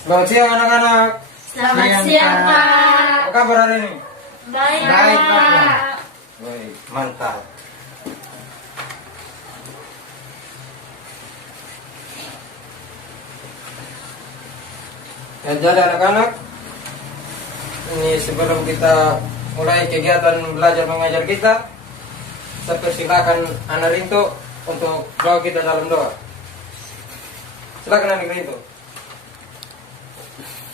Selamat siang anak-anak. Selamat siang, Pak. Apa kabar hari ini? Baik, Baik, Pak. Baik, mantap. Ya, jadi anak-anak, ini sebelum kita mulai kegiatan belajar mengajar kita, saya persilakan Anak Rinto untuk doa kita dalam doa. Silakan Anak Rinto.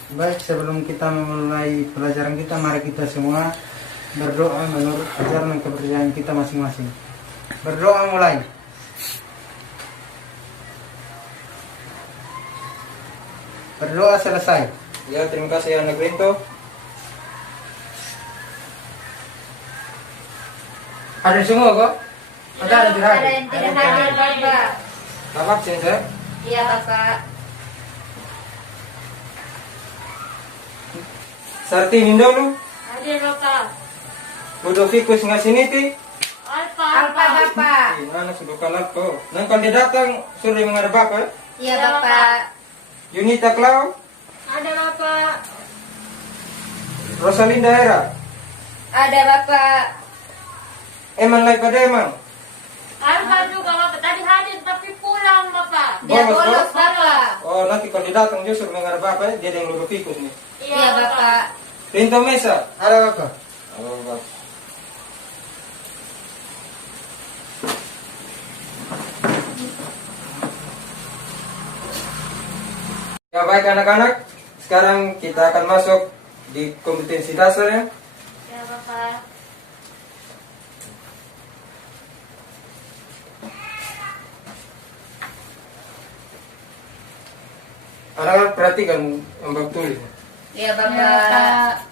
Baik, sebelum kita memulai pelajaran kita, mari kita semua berdoa menurut ajaran dan kepercayaan kita masing-masing. Berdoa mulai. Berdoa selesai. Ya, terima kasih Anak Rinto. Ada semua kok? Ada yang tidak Ada hadir? yang tidak hadir, Bapak. Bapak absen saya. Iya, Bapak. Sartini dulu. Hadir, Bapak. Ludovikus Ngasiniti. Alfa, Bapak. Anak sudah kalah kok. Nanti kalau dia datang suruh dia menghadap Bapak. Iya, Bapak. Yunita Klau. Ada, Bapak. Rosalinda Hera. Ada, Bapak. Eman Lai Pademang. Alfa juga, Bapak. Tadi hadir tapi pulang, Bapak. Dia bolos, Bapak. Oh, nanti kalau dia datang dia suruh menghadap Bapak. Dia yang Ludovikus nih. Iya, Bapak. Rinto Mesa. Ada Bapak. Halo, Bapak. Ya, baik anak-anak, sekarang kita akan masuk di kompetensi dasar ya. Iya, Bapak. Anak-anak perhatikan yang tulis. Iya, Bapak.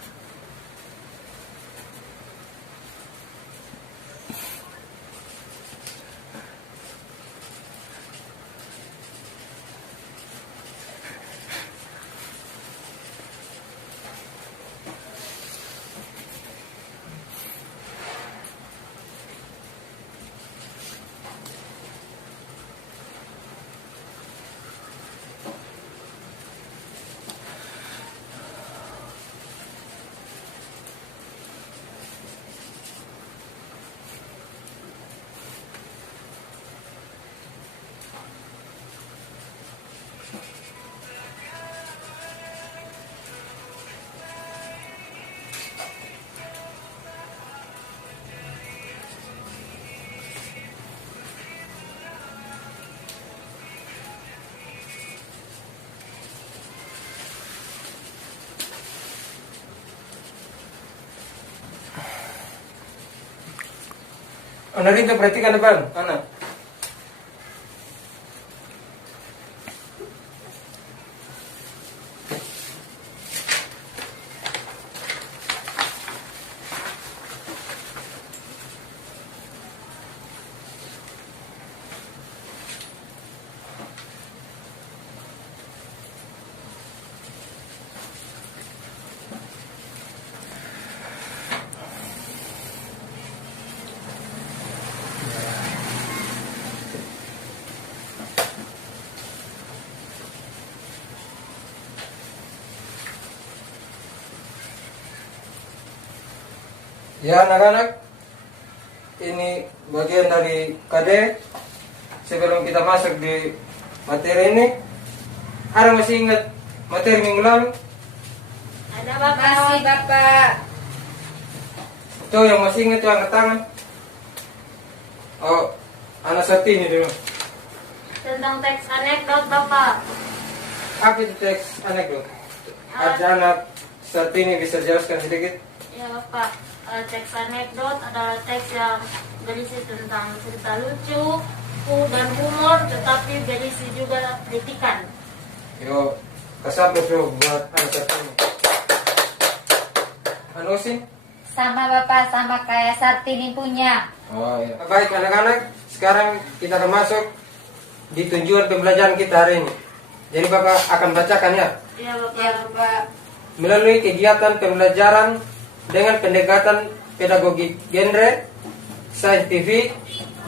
Anak itu perhatikan depan, anak. Ya anak-anak, ini bagian dari KD. Sebelum kita masuk di materi ini, ada masih ingat materi minggu lalu? Ada, Bapak. Masih, Bapak. Tuh yang masih ingat tuh angkat tangan. Oh, anak Sartini dulu. Tentang teks anekdot, Bapak. Apa itu teks anekdot? Ada anak Sartini bisa jelaskan sedikit? Ya, Bapak. Teks anekdot adalah teks yang berisi tentang cerita lucu dan humor, tetapi berisi juga kritikan. Yo, kasih tuh buat anak Sartini. Anu sih? Sama, Bapak, sama kayak Sartini punya. Oh iya. Baik anak-anak, sekarang kita akan masuk di tujuan pembelajaran kita hari ini. Jadi Bapak akan bacakan ya. Iya, Bapak. Ya, Bapak. Melalui kegiatan pembelajaran dengan pendekatan pedagogi genre, saintifik,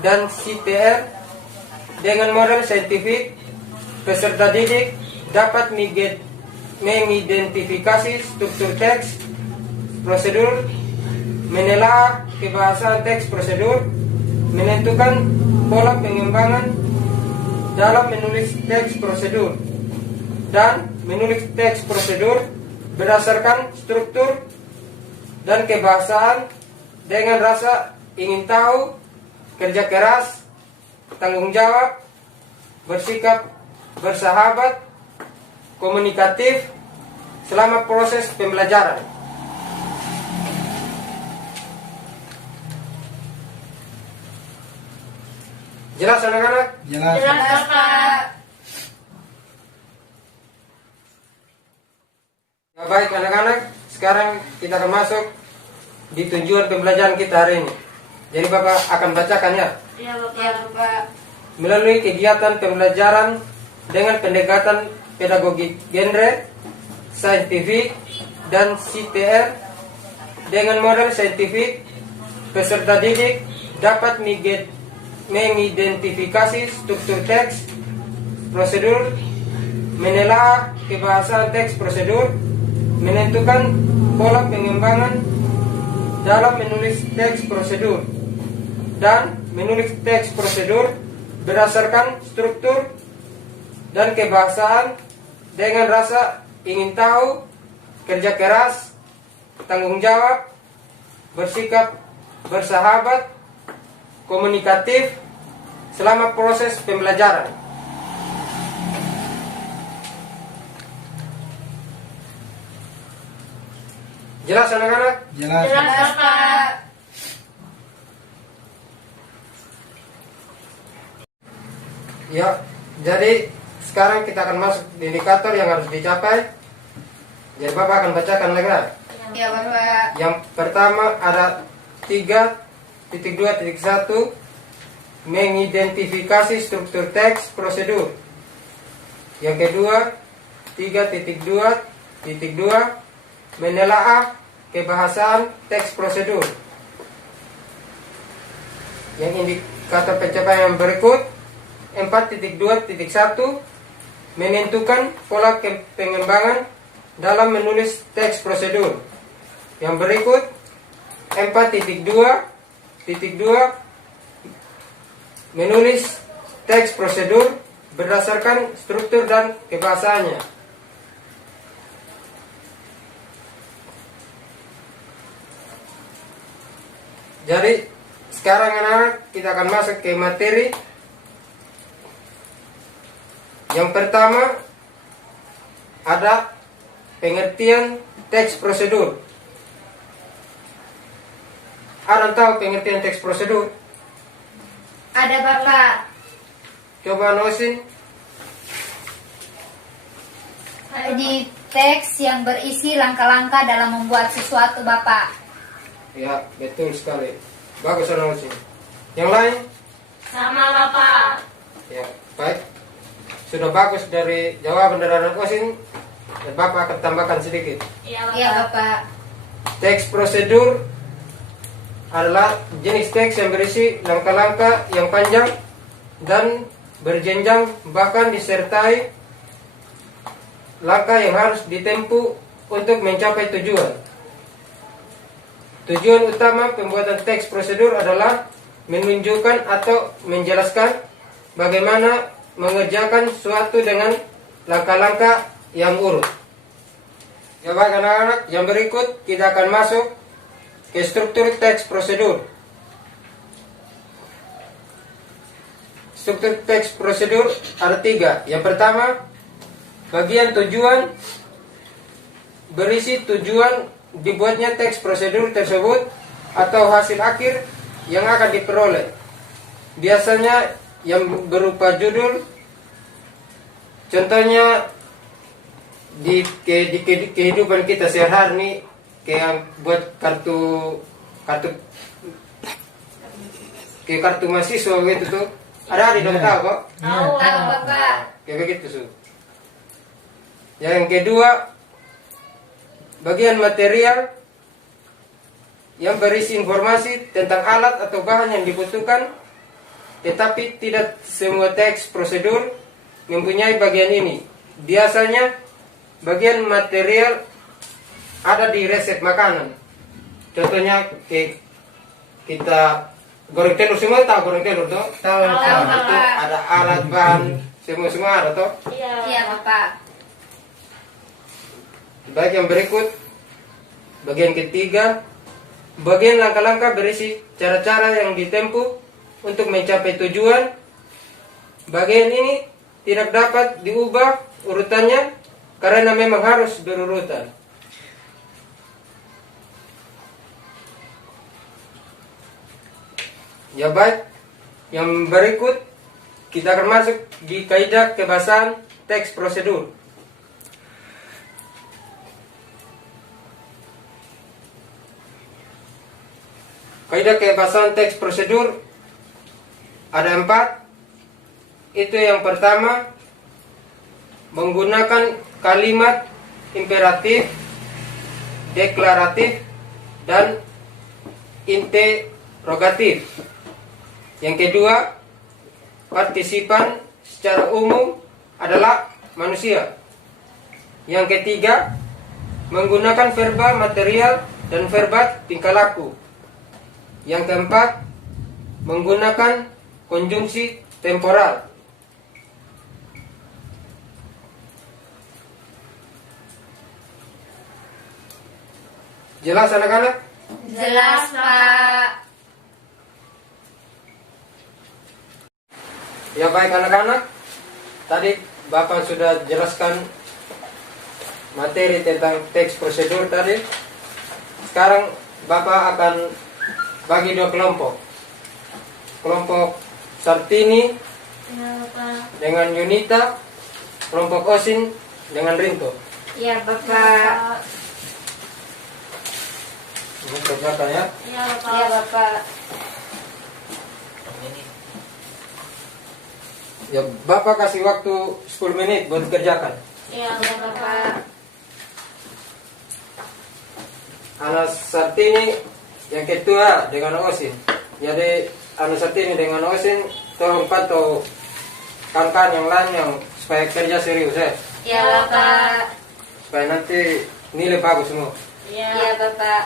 dan CPR dengan model saintifik, peserta didik dapat mengidentifikasi struktur teks prosedur, menelaah kebahasaan teks prosedur, menentukan pola pengembangan dalam menulis teks prosedur, dan menulis teks prosedur berdasarkan struktur dan kebahasaan dengan rasa ingin tahu, kerja keras, tanggung jawab, bersikap bersahabat, komunikatif selama proses pembelajaran. Jelas anak-anak? Jelas. Jelas Bapak. Ya, baik anak-anak, sekarang kita akan masuk di tujuan pembelajaran kita hari ini. Jadi Bapak akan bacakan ya. Iya Bapak. Ya Bapak. Melalui kegiatan pembelajaran dengan pendekatan pedagogik genre, saintifik, dan CTR dengan model saintifik, peserta didik dapat mengidentifikasi struktur teks prosedur, menelaah kebahasaan teks prosedur, menentukan pola pengembangan dalam menulis teks prosedur, dan menulis teks prosedur berdasarkan struktur dan kebahasaan dengan rasa ingin tahu, kerja keras, tanggung jawab, bersikap bersahabat, komunikatif selama proses pembelajaran. Jelas anak-anak? Jelas. Jelas Bapak. Ya, jadi sekarang kita akan masuk di indikator yang harus dicapai. Jadi Bapak akan bacakan lagi. Ya Bapak. Yang pertama ada 3.2.1 mengidentifikasi struktur teks prosedur. Yang kedua 3.2.2 menelaah kebahasaan teks prosedur. Yang indikator pencapaian yang berikut 4.2.1 menentukan pola pengembangan dalam menulis teks prosedur. Yang berikut 4.2.2 menulis teks prosedur berdasarkan struktur dan kebahasaannya. Jadi sekarang anak-anak kita akan masuk ke materi. Yang pertama ada pengertian teks prosedur. Ada tahu pengertian teks prosedur? Ada Bapak. Coba Nosin. Di teks yang berisi langkah-langkah dalam membuat sesuatu Bapak. Ya, betul sekali. Bagus Nosin. Yang lain? Sama Bapak. Ya, baik. Sudah bagus dari jawaban dari anak Osin. Dan Bapak akan tambahkan sedikit. Iya Bapak. Iya Bapak. Teks prosedur adalah jenis teks yang berisi langkah-langkah yang panjang dan berjenjang, bahkan disertai langkah yang harus ditempuh untuk mencapai tujuan. Tujuan utama pembuatan teks prosedur adalah menunjukkan atau menjelaskan bagaimana mengerjakan suatu dengan langkah-langkah yang urut. Ya baik anak-anak, yang berikut kita akan masuk ke struktur teks prosedur. Struktur teks prosedur ada 3. Yang pertama, bagian tujuan, berisi tujuan dibuatnya teks prosedur tersebut atau hasil akhir yang akan diperoleh. Biasanya yang berupa judul. Contohnya di kehidupan kita sehari-hari nih, kayak buat kartu mahasiswa gitu tuh. Ada dong tahu kok? Tahu. Tahu Bapak. Kayak begitu tuh. Yang kedua, bagian material yang berisi informasi tentang alat atau bahan yang dibutuhkan, tetapi tidak semua teks prosedur mempunyai bagian ini. Biasanya bagian material ada di resep makanan. Contohnya kita goreng telur, semua tahu goreng telur tuh? Tahu. Tahu, Itu Bapak. ada alat bahan semua ada tuh. Iya, Bapak. Baik, yang berikut bagian ketiga, bagian langkah-langkah berisi cara-cara yang ditempuh untuk mencapai tujuan. Bagian ini tidak dapat diubah urutannya karena memang harus berurutan. Ya baik, yang berikut kita akan masuk di kaidah kebahasan teks prosedur. Kaidah kebahasan teks prosedur ada 4. Itu yang pertama, menggunakan kalimat imperatif, deklaratif, dan interrogatif. Yang kedua, partisipan secara umum adalah manusia. Yang ketiga, menggunakan verba material dan verba tingkah laku. Yang keempat, menggunakan konjungsi temporal. Jelas anak-anak? Jelas, Pak. Ya baik anak-anak, tadi Bapak sudah jelaskan materi tentang teks prosedur tadi. Sekarang Bapak akan bagi 2 kelompok. Kelompok Sartini Iya, Bapak. dengan Yunita, kelompok Osin dengan Rinto. Iya, Bapak. Ini kerjakan ya. Iya, Bapak. Iya, Bapak. Ya Bapak kasih waktu 10 menit buat kerjakan. Iya, Iya, Bapak. Bapak. Anak Sartini yang ketua dengan Osin. Jadi anak Sartini dengan Osin tolong pantau kawan-kawan yang lain yang supaya kerja serius ya. Iya, Bapak. Supaya nanti nilai bagus semua. Iya. Iya, Bapak.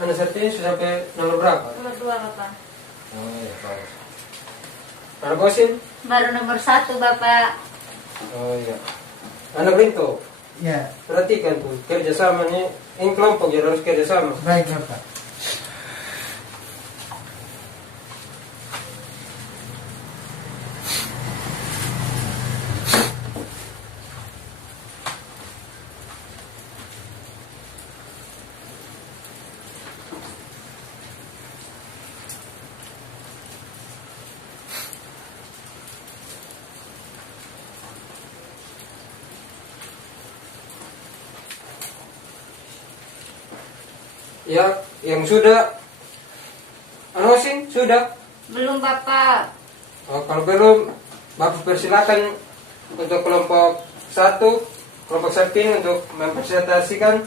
Anak Sartini sudah sampai nomor berapa? Nomor 2, Bapak. Oh iya bagus. Anak Osin? Baru nomor 1, Bapak. Oh iya. Anak Rinto? Ya, Perhatikan tuh kerjasama ini kelompok ya harus kerjasama. baik Bapak. Ya, yang sudah. Anak Osin sudah. Belum, Bapak. Oh, kalau belum, Bapak persilakan untuk kelompok 1, kelompok Sartini untuk mempresentasikan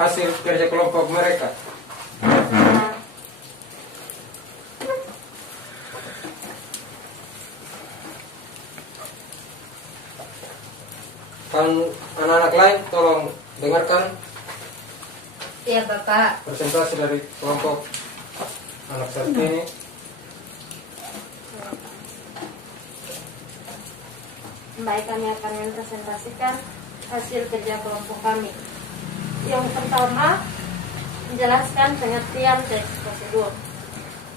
hasil kerja kelompok mereka. Kan anak-anak lain tolong dengarkan Iya, Bapak. presentasi dari kelompok anak Sartini. Baik, kami akan mempresentasikan hasil kerja kelompok kami. Yang pertama, menjelaskan pengertian teks prosedur.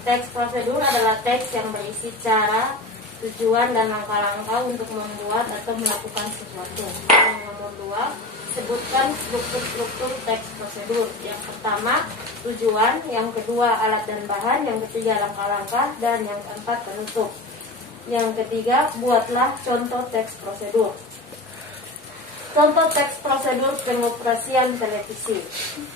Teks prosedur adalah teks yang berisi cara, tujuan, dan langkah-langkah untuk membuat atau melakukan sesuatu. Yang nomor 2, disebutkan struktur-struktur teks prosedur. Yang pertama, tujuan. Yang kedua, alat dan bahan. Yang ketiga, langkah-langkah. Dan yang keempat, penutup. Yang ketiga, buatlah contoh teks prosedur. Contoh teks prosedur pengoperasian televisi.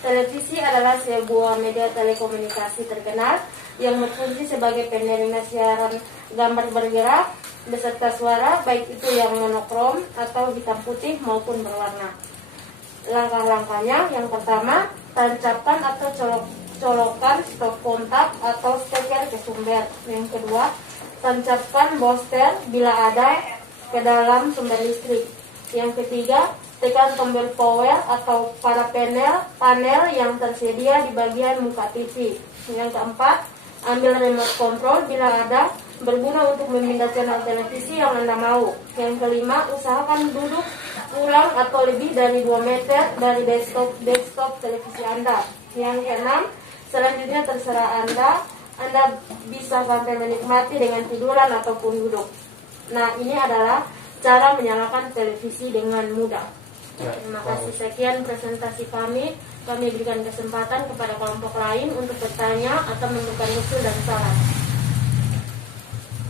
Televisi adalah sebuah media telekomunikasi terkenal yang berfungsi sebagai penerima siaran gambar bergerak beserta suara, baik itu yang monokrom atau hitam putih maupun berwarna. Langkah-langkahnya, yang pertama, tancapkan atau colokan stop kontak atau steker ke sumber. Yang kedua, tancapkan booster bila ada ke dalam sumber listrik. Yang ketiga, tekan tombol power atau pada panel yang tersedia di bagian muka TV. Yang keempat, ambil remote control bila ada, berguna untuk memindah channel televisi yang Anda mau. Yang kelima, usahakan duduk pulang atau lebih dari 2 meter dari desktop televisi Anda. Yang keenam, selanjutnya terserah Anda bisa sampai menikmati dengan tiduran ataupun duduk. Nah, ini adalah cara menyalakan televisi dengan mudah. Terima kasih, sekian presentasi kami. Kami berikan kesempatan kepada kelompok lain untuk bertanya atau memberikan usul dan saran.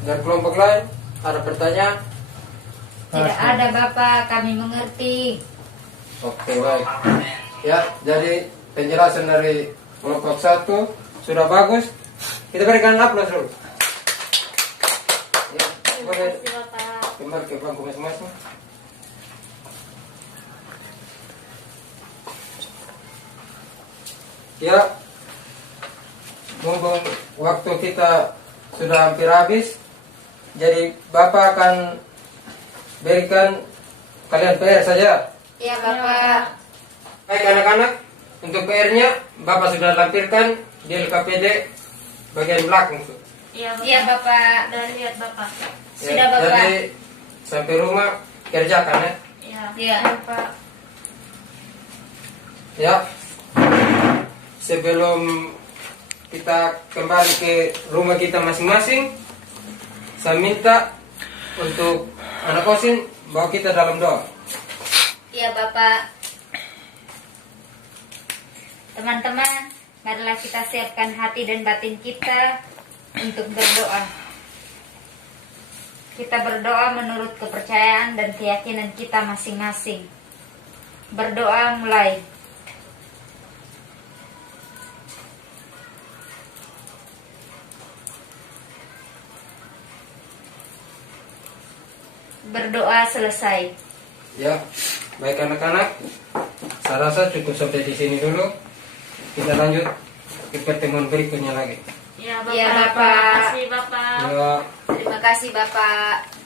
Dan kelompok lain ada pertanyaan? Tidak ada Bapak, kami mengerti. Oke, baik. Ya, jadi penjelasan dari kelompok 1 sudah bagus. Kita berikan aplaus dulu. Ya, Terima boleh kasih Bapak. kembali ke bangku masing-masing. Ya, mumpung waktu kita sudah hampir habis, jadi Bapak akan berikan kalian PR saja. Iya Bapak. Baik anak-anak, untuk PR-nya Bapak sudah lampirkan di LKPD bagian belakang. Iya Bapak. Dan lihat Bapak. Sudah Bapak. Jadi sampai rumah kerjakan ya. Iya. Bapak. Ya. Sebelum kita kembali ke rumah kita masing-masing, saya minta untuk anak kosin bawa kita dalam doa. Iya Bapak. Teman-teman, marilah kita siapkan hati dan batin kita untuk berdoa. Kita berdoa menurut kepercayaan dan keyakinan kita masing-masing. Berdoa mulai. Berdoa selesai. Ya, baik anak-anak. Saya rasa cukup sampai di sini dulu. Kita lanjut ke pertemuan berikutnya lagi. Ya Bapak. Iya, Bapak. Terima kasih Bapak. Ya. Terima kasih Bapak.